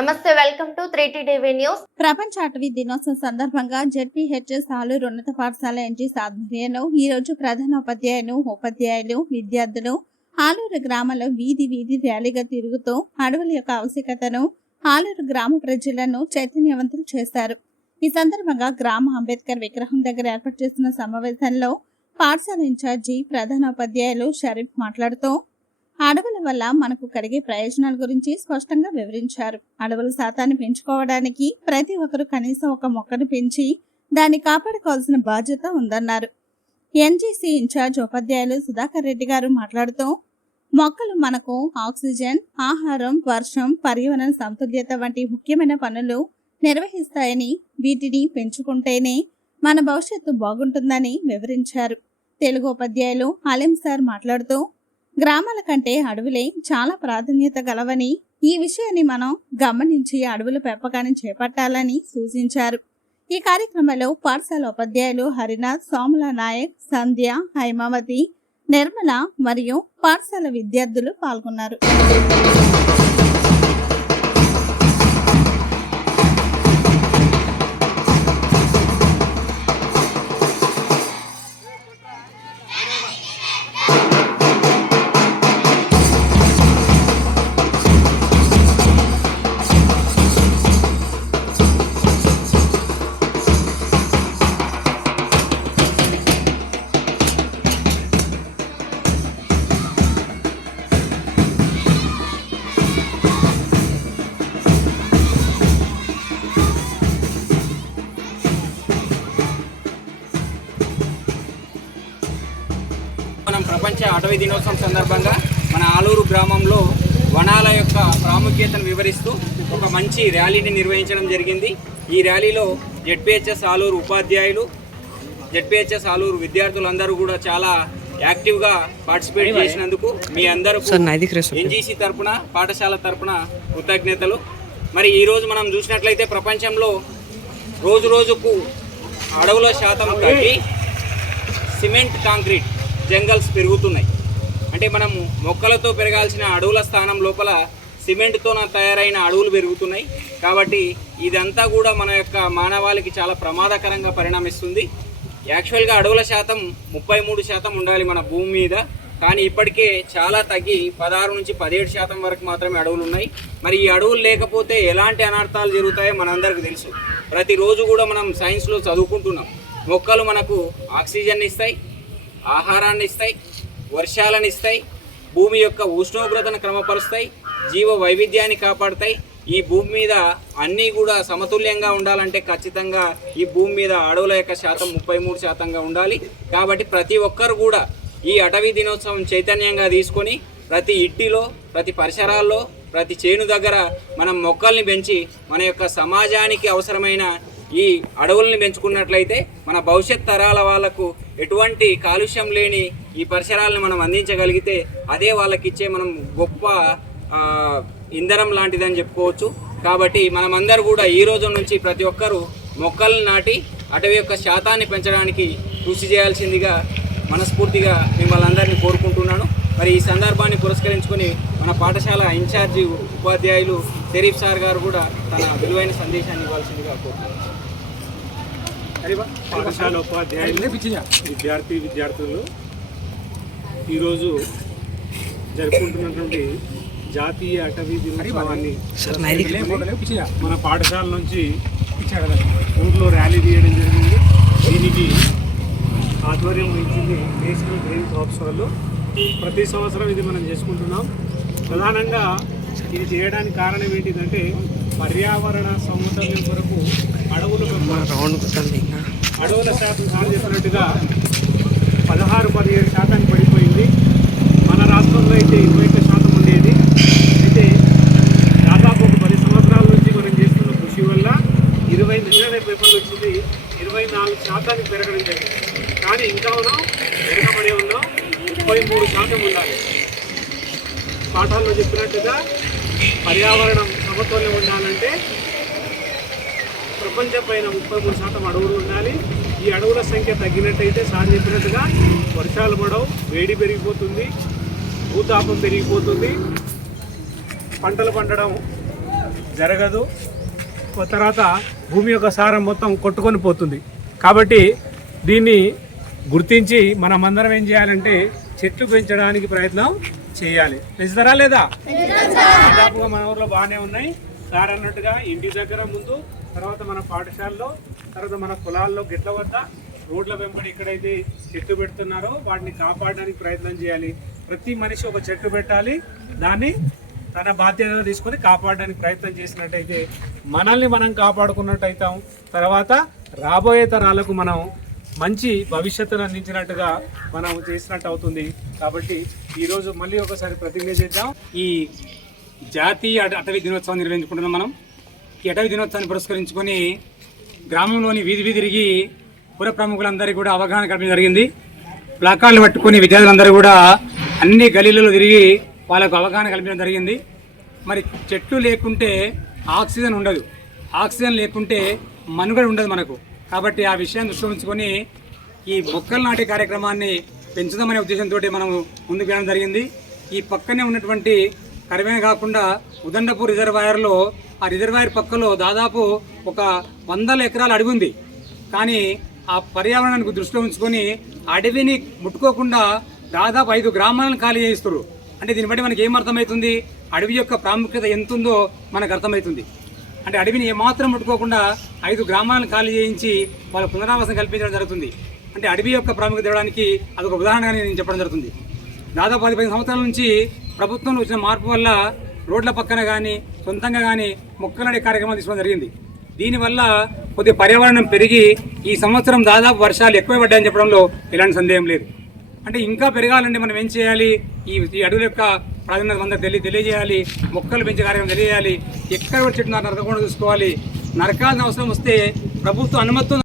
నమస్తే welcome to three TV news. ప్రపంచ అటవీ దినోత్సవం సందర్భంగా జెడ్పీహెచ్ఎస్ ఆలూరు ఉన్నత పాఠశాల ఎన్జీస్ ఆధ్వర్యంలో ఈ రోజు ప్రధాన ఉపాధ్యాయులు ఉపాధ్యాయులు విద్యార్థులు ఆలూరు గ్రామంలో వీధి వీధి ర్యాలీగా తిరుగుతూ అడవుల యొక్క ఆవశ్యకతను ఆలూరు గ్రామ ప్రజలను చైతన్యవంతులు చేశారు. ఈ సందర్భంగా గ్రామ అంబేద్కర్ విగ్రహం దగ్గర ఏర్పాటు చేసిన సమావేశంలో పాఠశాల ఇన్ఛార్జి ప్రధాన ఉపాధ్యాయులు షరీఫ్ మాట్లాడుతూ అడవుల వల్ల మనకు కలిగే ప్రయోజనాల గురించి స్పష్టంగా వివరించారు. అడవుల శాతాన్ని పెంచుకోవడానికి ప్రతి ఒక్కరూ కనీసం ఒక మొక్కను పెంచి దాన్ని కాపాడుకోవాల్సిన బాధ్యత ఉందన్నారు. ఎన్జీసీ ఇన్ఛార్జ్ ఉపాధ్యాయులు సుధాకర్ రెడ్డి గారు మాట్లాడుతూ మొక్కలు మనకు ఆక్సిజన్ ఆహారం వర్షం పర్యావరణ సమతుల్యత వంటి ముఖ్యమైన పనులు నిర్వహిస్తాయని వీటిని పెంచుకుంటేనే మన భవిష్యత్తు బాగుంటుందని వివరించారు. తెలుగు ఉపాధ్యాయులు అలీం సార్ మాట్లాడుతూ గ్రామాల కంటే అడవులే చాలా ప్రాధాన్యత గలవని ఈ విషయాన్ని మనం గమనించి అడవుల పెంపకాన్ని చేపట్టాలని సూచించారు. ఈ కార్యక్రమంలో పాఠశాల ఉపాధ్యాయులు హరినాథ్ సోమల నాయక్ సంధ్య హైమావతి నిర్మల మరియు పాఠశాల విద్యార్థులు పాల్గొన్నారు. ప్రపంచ అటవీ దినోత్సవం సందర్భంగా మన ఆలూరు గ్రామంలో వనాల యొక్క ప్రాముఖ్యతను వివరిస్తూ ఒక మంచి ర్యాలీని నిర్వహించడం జరిగింది. ఈ ర్యాలీలో జెడ్పిహెచ్ఎస్ ఆలూరు ఉపాధ్యాయులు జెడ్పిహెచ్ఎస్ ఆలూరు విద్యార్థులందరూ కూడా చాలా యాక్టివ్గా పార్టిసిపేట్ చేసినందుకు మీ అందరూ ఎన్జీసీ తరపున పాఠశాల తరపున కృతజ్ఞతలు. మరి ఈరోజు మనం చూసినట్లయితే ప్రపంచంలో రోజు రోజుకు అడవుల శాతం తగ్గి సిమెంట్ కాంక్రీట్ జంగల్స్ పెరుగుతున్నాయి. అంటే మనం మొక్కలతో పెరగాల్సిన అడవుల స్థానం లోపల సిమెంట్తో తయారైన అడవులు పెరుగుతున్నాయి. కాబట్టి ఇదంతా కూడా మన యొక్క మానవాళికి చాలా ప్రమాదకరంగా పరిణమిస్తుంది. యాక్చువల్గా అడవుల శాతం ముప్పై మూడు శాతం ఉండాలి మన భూమి మీద. కానీ ఇప్పటికే చాలా తగ్గి పదహారు నుంచి పదిహేడు శాతం వరకు మాత్రమే అడవులు ఉన్నాయి. మరి ఈ అడవులు లేకపోతే ఎలాంటి అనర్థాలు జరుగుతాయో మనందరికీ తెలుసు. ప్రతిరోజు కూడా మనం సైన్స్లో చదువుకుంటున్నాం. మొక్కలు మనకు ఆక్సిజన్ ఇస్తాయి. ఆహారాన్ని ఇస్తాయి వర్షాలను ఇస్తాయి భూమి యొక్క ఉష్ణోగ్రతను క్రమపరుస్తాయి జీవ వైవిధ్యాన్ని కాపాడుతాయి. ఈ భూమి మీద అన్నీ కూడా సమతుల్యంగా ఉండాలంటే ఖచ్చితంగా ఈ భూమి మీద అడవుల యొక్క శాతం ముప్పై మూడు శాతంగా ఉండాలి. కాబట్టి ప్రతి ఒక్కరు కూడా ఈ అటవీ దినోత్సవం చైతన్యంగా తీసుకొని ప్రతి ఇంటిలో ప్రతి పరిసరాల్లో ప్రతి చేను దగ్గర మనం మొక్కల్ని పెంచి మన యొక్క సమాజానికి అవసరమైన ఈ అడవుల్ని పెంచుకున్నట్లయితే మన భవిష్యత్ తరాల వాళ్ళకు ఎటువంటి కాలుష్యం లేని ఈ పరిసరాలను మనం అందించగలిగితే అదే వాళ్ళకి ఇచ్చే మనం గొప్ప ఇంధనం లాంటిదని చెప్పుకోవచ్చు. కాబట్టి మనమందరూ కూడా ఈ రోజు నుంచి ప్రతి ఒక్కరూ మొక్కలను నాటి అటవీ యొక్క శాతాన్ని పెంచడానికి కృషి చేయాల్సిందిగా మనస్ఫూర్తిగా మిమ్మల్ని అందరినీ కోరుకుంటున్నాను. మరి ఈ సందర్భాన్ని పురస్కరించుకొని మన పాఠశాల ఇన్ఛార్జి ఉపాధ్యాయులు షరీఫ్ సార్ గారు కూడా తన విలువైన సందేశాన్ని ఇవ్వాల్సిందిగా కోరుతున్నాను పాఠశాల ఉపాధ్యాయులు విద్యార్థి విద్యార్థులు ఈరోజు జరుపుకుంటున్నటువంటి జాతీయ అటవీ దినోత్సవాన్ని మన పాఠశాల నుంచి ఊర్లో ర్యాలీ తీయడం జరిగింది. దీనికి ఆధ్వర్యం వహించింది నేషనల్ గ్రీన్ క్రాప్స్ వాళ్ళు. ప్రతి సంవత్సరం ఇది మనం చేసుకుంటున్నాం. ప్రధానంగా ఇది చేయడానికి కారణం ఏంటిదంటే పర్యావరణ సమతుల్యం కొరకు అడవులు శాతం సార్ చెప్పినట్టుగా పదహారు పదిహేడు శాతానికి పడిపోయింది. మన రాష్ట్రంలో అయితే ఇరవై ఒక్క శాతం ఉండేది. అయితే దాదాపు ఒక పది సంవత్సరాల నుంచి మనం చేస్తున్న కృషి వల్ల ఇరవై నిన్ననే పేపర్లు వచ్చింది. ఇరవై నాలుగు శాతానికి పెరగడం జరిగింది. కానీ ఇంకా మనం వెనకబడి ఉన్నాం. ముప్పై మూడు శాతం ఉండాలి. పాఠాల్లో చెప్పినట్టుగా పర్యావరణం సమతుల్యం ఉండాలంటే ప్రపంచం పైన ముప్పై మూడు శాతం అడవులు ఉండాలి. ఈ అడవుల సంఖ్య తగ్గినట్టయితే సార్ చెప్పినట్టుగా వర్షాలు పడవు వేడి పెరిగిపోతుంది భూతాపం పెరిగిపోతుంది. పంటలు పండడం జరగదు. తర్వాత భూమి యొక్క సారం మొత్తం కొట్టుకొని పోతుంది. కాబట్టి దీన్ని గుర్తించి మనమందరం ఏం చేయాలంటే చెట్లు పెంచడానికి ప్రయత్నం చేయాలి. పెంచుతారా లేదా? దాదాపుగా మన ఊర్లో బాగానే ఉన్నాయి. సార్ అన్నట్టుగా ఇంటి దగ్గర ముందు తర్వాత మన పాఠశాలలో తర్వాత మన పొలాల్లో గిట్ల వద్ద రోడ్ల వెంబడి ఎక్కడైతే చెట్టు పెడుతున్నారో వాటిని కాపాడడానికి ప్రయత్నం చేయాలి. ప్రతి మనిషి ఒక చెట్టు పెట్టాలి. దాన్ని తన బాధ్యత తీసుకొని కాపాడడానికి ప్రయత్నం చేసినట్టయితే మనల్ని మనం కాపాడుకున్నట్టు అవుతాం. తర్వాత రాబోయే తరాలకు మనం మంచి భవిష్యత్తును అందించినట్టుగా మనం చేసినట్టు అవుతుంది. కాబట్టి ఈరోజు మళ్ళీ ఒకసారి ప్రతిజ్ఞ చేద్దాం. ఈ జాతీయ అటవీ దినోత్సవం నిర్వహించుకుంటున్నాం మనం. ఈ అటవీ దినోత్సవాన్ని పురస్కరించుకొని గ్రామంలోని వీధి వీధిరిగి పుర ప్రముఖులందరికీ కూడా అవగాహన కల్పించడం జరిగింది. ప్లాకార్డులు పట్టుకుని విద్యార్థులందరూ కూడా అన్ని గలీలలో తిరిగి వాళ్ళకు అవగాహన కల్పించడం జరిగింది. మరి చెట్లు లేకుంటే ఆక్సిజన్ ఉండదు. ఆక్సిజన్ లేకుంటే మనుగడ ఉండదు మనకు. కాబట్టి ఆ విషయాన్ని దృష్టిలో ఉంచుకొని ఈ మొక్కలు నాటే కార్యక్రమాన్ని పెంచుదామనే ఉద్దేశంతో మనం ముందుకు వెళ్ళడం జరిగింది. ఈ పక్కనే ఉన్నటువంటి కరివేన కాకుండా ఉదండపూర్ రిజర్వాయర్లో ఆ రిజర్వాయర్ పక్కలో దాదాపు ఒక వందల ఎకరాల అడవి ఉంది. కానీ ఆ పర్యావరణానికి దృష్టిలో ఉంచుకొని అడవిని ముట్టుకోకుండా దాదాపు ఐదు గ్రామాలను ఖాళీ చేయిస్తారు అంటే దీన్ని బట్టి మనకి ఏం అర్థమవుతుంది అడవి యొక్క ప్రాముఖ్యత ఎంత ఉందో మనకు అర్థమవుతుంది అంటే అడవిని ఏమాత్రం ముట్టుకోకుండా ఐదు గ్రామాలను ఖాళీ చేయించి వాళ్ళ పునరావాసం కల్పించడం జరుగుతుంది. అంటే అడవి యొక్క ప్రాముఖ్యత ఇవ్వడానికి అదొక ఉదాహరణగా నేను చెప్పడం జరుగుతుంది. దాదాపు పది పది సంవత్సరాల నుంచి ప్రభుత్వంలో వచ్చిన మార్పు వల్ల రోడ్ల పక్కన కానీ సొంతంగా కానీ మొక్కలు నాటే కార్యక్రమాలు తీసుకోవడం జరిగింది. దీనివల్ల కొద్ది పర్యావరణం పెరిగి ఈ సంవత్సరం దాదాపు వర్షాలు ఎక్కువ పడ్డాయని చెప్పడంలో ఎలాంటి సందేహం లేదు. అంటే ఇంకా పెరగాలంటే మనం ఏం చేయాలి? ఈ ఈ అడవుల యొక్క ప్రాధాన్యత అందరూ తెలియ తెలియజేయాలి. మొక్కలు పెంచే కార్యక్రమం తెలియజేయాలి ఎక్కడ చెట్టు నరకకుండా చూసుకోవాలి. నరకాల్సిన అవసరం వస్తే ప్రభుత్వం అనుమతితో